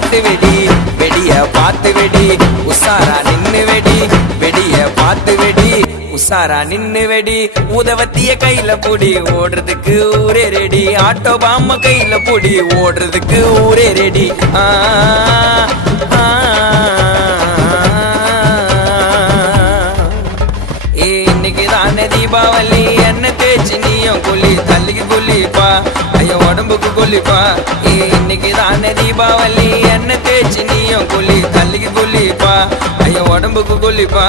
காட்டு வெடி வெடிய பார்த்து வெடி உசாரா நின்னு வெடி வெடிய பார்த்து வெடி உசாரா நின்னு வெடி உதவத்திய கையில புடி ஓடுறதுக்கு ஊரே ரெடி ஆட்டோ பாம்ம கையில புடி ஓடுறதுக்கு ஊரே ரெடி இன்னைக்குதானே தீபாவளி என்ன தேய்ச்சி நீயும் கொல்லி தள்ளிக்கு கொல்லிப்பா ஐயோ உடம்புக்கு கொல்லிப்பா இன்னைக்குதானே தீபாவளி என்ன தேய்ச்சி நீயும் கொல்லி தள்ளிக்கு கொல்லிப்பா ஐயோ உடம்புக்கு கொல்லிப்பா